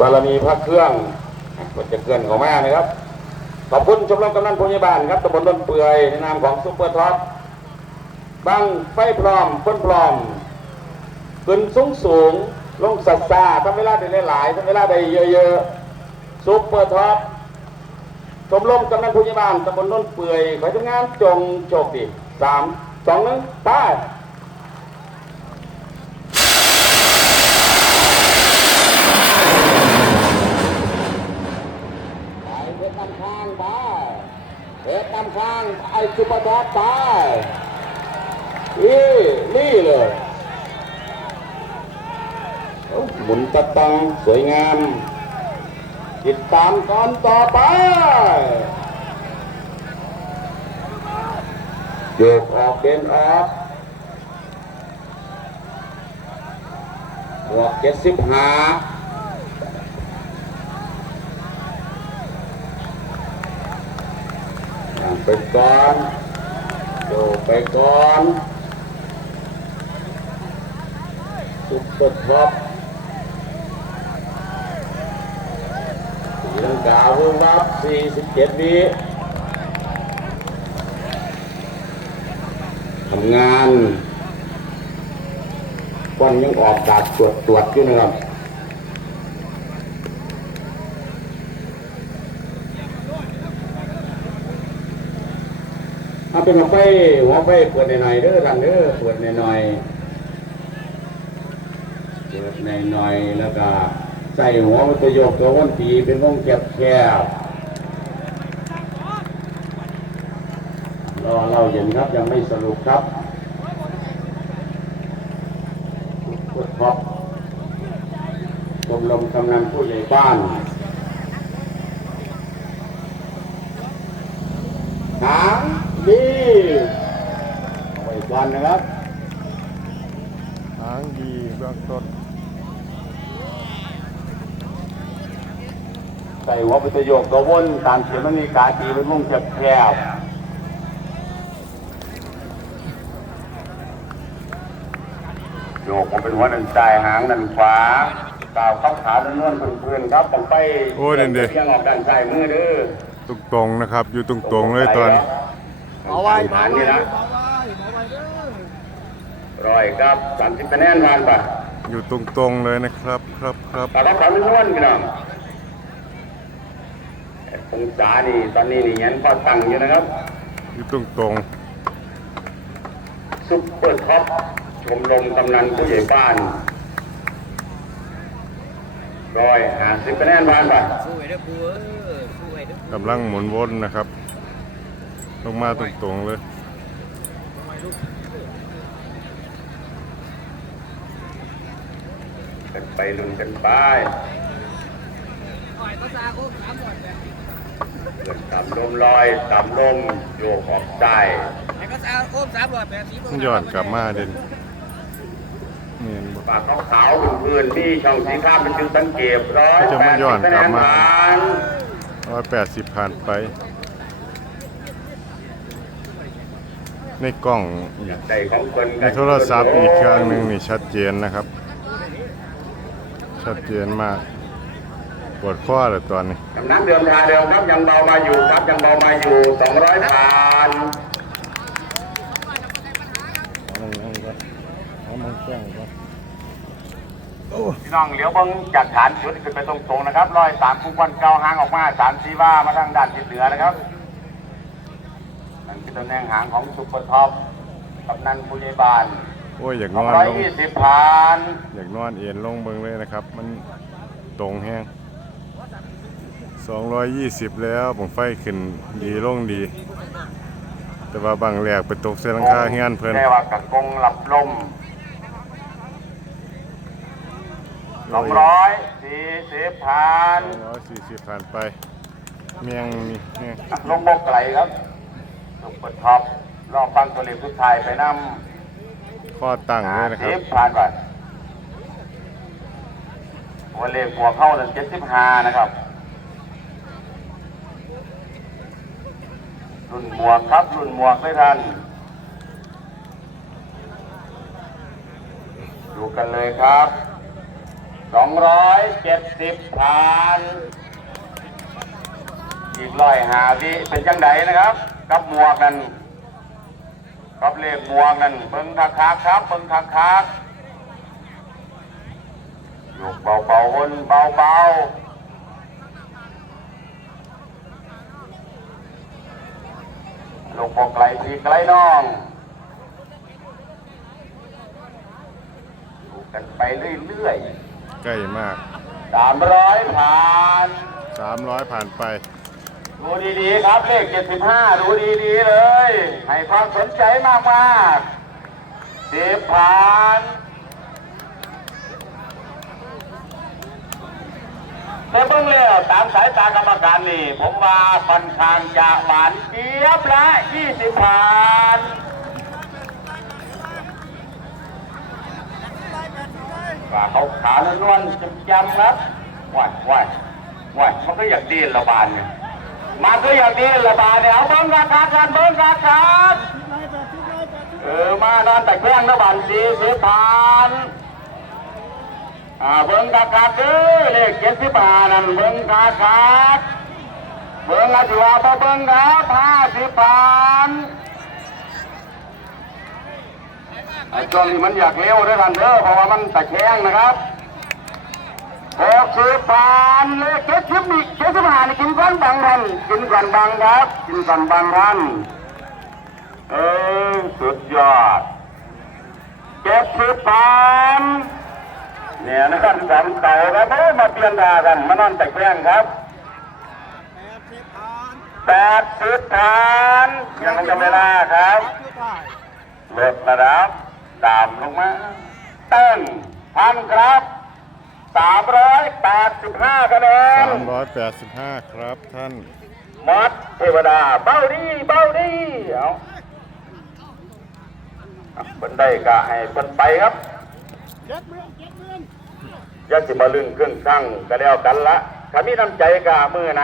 บารมีพระเครื่องก็จะเกินของแม่นะครับ ขอบคุณชมรมกำนันพยาบาลครับตำบลต้นเปื่อยในนามของซุปเปอร์ท็อปบังไฟพร้อมพ้นพร้อมขึ้นสูงสูงลงสัสซาทำเวลาได้หลายทำเวลาได้เยอะๆซุปเปอร์ท็อปชมรมกำนันพยาบาลตำบลต้นเปื่อยขอทุกงานจงโชคดีสามสองหนึ่งไปเพชรนำข้างไปเพชรนำข้างไอ้ ซุปเปอร์ท็อปไปนี่นี่เลยหมุนตะตังสวยงาม ติดตามตอนต่อไปโยกออกเดินออกบวกเจ็ดสิบห้า นั่ง ไปก่อนโยไปก่อนซุปเปอร์ท็อปสีลังกาวุ่นวับ47วิทำงานควันยังออกจากตรวจตรวจอยู่นะครับ เอาเป็นหัวไฟหัวไฟปิดหน่อยๆเด้อท่านเด้อปิดหน่อยๆปิดหน่อยๆแล้วก็ใส่หัวมันจะยกตัววันตีเป็นวงแคบแคบๆรอเราเย็นครับยังไม่สรุปครับกดพอบชมรมกำนันผู้ใหญ่บ้าน หางดีเอาไว้ก่อนนะครับหางดีเบื้องต้นใส่หัวประโยคกระวนตามเสียงมันมีกาตีเป็นมุ่งแคบแคบโยกผมเป็นหัวหนึ่งใจายหางด้านขวาก่าวเข้าขาด้านนวลเพื่อนๆครับต้องไปโอ้เด่นเด่เพียงออกด้านซ้ายมือเด้อตรงตรงๆนะครับ อยู่ตรงตรงๆเลยตอนเอาไว้ฐานนี่นะ ร้อยครับสามสิบคะแนนผ่านไปอยู่ตรงตรงๆเลยนะครับครับครับตาลับความนวลพี่น้ององศานี่ตอนนี้นี่ยันพอตั้งอยู่นะครับ อยู่ตรงตรงซุปเปอร์ท็อปชมรมกำนันผู้ใหญ่บ้านร้อยห้าสิบคะแนนผ่านไปสู้ไว้เด้อปูเออสู้ไว้เด้อๆกำลังหมุนวนนะครับ ลงมาตรงตรงๆเลย กันไปลุ้นกันไปหอยภาษาโค้งสามหมดแบบเกิดต่ำลมลอยต่ำลมโยกออกใจไอ้ภาษาโค้งสามหมดแบบสีมันย้อนกลับมาเด่นเนียนบ่ปากขาวๆพื้นๆนี่ช่องสีข้ามเป็นจุดสังเกตร้อยจะแปมาดย้สิอบนคะกแนลับนมาผ่านร้อยแปดสิบผ่านไป ในกล้องอีกใจของคนในโทรศัพท์อีกเครื่องหนึ่งนี่ชัดเจนนะครับ ชัดเจนมากปวดข้อเลยตอนนี้กำนันเดิมทางเดิมครับยังเบามาอยู่ครับยังเบามาอยู่200ผ่านพี่น้องเหลียวเบิ้งจากฐานจุดขึ้นไปตรงๆนะครับร้อยสามคุ้มควันเก้าหางออกมาสามซีว่ามาทางด้านทิศเหนือนะครับนั่นคือตำแหน่งหางของซุปเปอร์ท็อปกำนันผู้ใหญ่บ้าน โอ้ยอยากสนองอนร้อยลงยี่สิบผ่านอยากนอนเอ็นลงเบิงเลยนะครับ มันตรงแห้ง220 แล้วผมไฟขึ้นดีลงดี แต่ว่าบางแหลกไปตกเส้นหลังคาเฮียนเพิ่นแค่ว่ากะกงหลับลมสองร้อยสี่สิบผ่าน240ผ่านไป เมียงมีเมียงลงบกไกลครับซุปเปอร์ท็อปรอบฟังตัวเลขทุกทายไปนำ ข้อตั้งเลยนะครับ ผ่านไปวันเลขหัวเข้าหนึ่งเจ็ดสิบห้านะครับ รุ่นหมวกครับ รุ่นหมวกไม่ทันดูกันเลยครับสองร้อยเจ็ดสิบผ่านอีกร้อยหาวิเป็นจังไดนะครับ กับหมวกนั่น กับเลขหมวกนั่นเบิ่งคักคักๆครับเบิ่งคักคักๆยกเบาเบาๆวนเบาเบาๆลงปกไกลทีไกลน้องดูกันไปเรื่อยๆใกล้มากสามร้อยผ่าน300ผ่านไป ดูดีๆครับเลขเจ็ดสิบห้าดูดีๆเลย ให้ความสนใจมากๆสิบผ่านแต่เบิ่งแล้วตามสายตากรรมการนี่ ผมว่าค่อนข้างจะหวานเจี๊ยบละยี่สิบผ่านว่าเขาขานวลๆจำๆครับวัดวัดวัดมันก็อยากดีนระบานเนี่ย มันก็อย่างนี้ละบาเนี่ยเอาเบิ้งราคากันเบิ้งราคาเออมานอนแต่แข้งนะบันสีสิบพันอ่าเบิ้งราคาเด้อเลขเจ็ดสิบห้านั่นเบิ้งราคาเบิ้งอาชีวะบ่เบิ้งครับห้าสิบพันไอ้ช่วงนี้มันอยากเร็วด้วยกันเด้อเพราะว่ามันแต่แข้งนะครับ หกสิบพันเลขเจ็ดสิบนี่เจ็ดสิบห้านี่กินก่อนบางทันกินก่อนบางครับกินก่อนบางทันเออสุดยอดเจ็ดสิบพันเนี่ยนะครับสามเต่าครับโอ้มาเปลี่ยนดากันมานอนแต่แกล้งครับแปดสิบพันยังไม่จำเวลาครับลดระดับตามลงมาเต้นพันครับ 385คะแนน385 ครับท่านมัดเทวดา เบ้าดีเบ้าดีเอาเพิ่นไดก็ให้เพิ่นไปครับยักษ์สิมาลึงเครื่องช่างก็แล้วกันละถ้ามีน้ำใจก็มือนะ